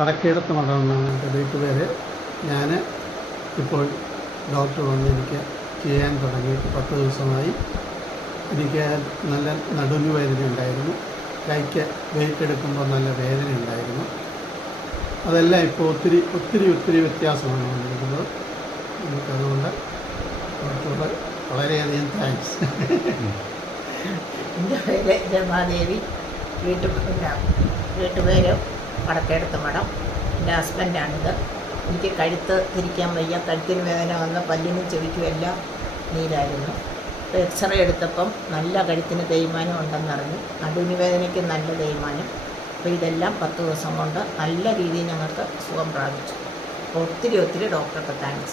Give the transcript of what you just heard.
കടക്കിടത്ത് മഠമെന്നാണ് എൻ്റെ വീട്ടുപേര്. ഞാൻ ഇപ്പോൾ ഡോക്ടർ വന്ന് എനിക്ക് ചെയ്യാൻ തുടങ്ങിയിട്ട് 10 ദിവസമായി. എനിക്ക് നല്ല നടുവിന് വേദന ഉണ്ടായിരുന്നു. കൈക്ക് വെയിറ്റ് എടുക്കുമ്പോൾ നല്ല വേദന ഉണ്ടായിരുന്നു. അതെല്ലാം ഇപ്പോൾ ഒത്തിരി വ്യത്യാസമാണ് വന്നിരിക്കുന്നത്. നമുക്കതുകൊണ്ട് ഡോക്ടറോട് വളരെയധികം താങ്ക്സ്. എൻ്റെ പേര് രമാദേവി. വീട്ടുപേര് വടക്കേടത്ത് മഠം. എൻ്റെ ഹസ്ബൻഡാണിത്. എനിക്ക് കഴുത്ത് തിരിക്കാൻ വയ്യ, കഴുത്തിന് വേദന വന്ന് പല്ലിനും ചെവിക്കും എല്ലാം നീരായിരുന്നു. അപ്പോൾ എക്സ്റേ എടുത്തപ്പം നല്ല കഴുത്തിന് തേയ്മാനം ഉണ്ടെന്നറിഞ്ഞു. നടുവിന് വേദനയ്ക്ക് നല്ല തേയ്മാനം. അപ്പോൾ ഇതെല്ലാം 10 ദിവസം കൊണ്ട് നല്ല രീതിയിൽ ഞങ്ങൾക്ക് സുഖം പ്രാപിച്ചു. അപ്പോൾ ഒത്തിരി ഡോക്ടർക്ക് താങ്ക്സ്.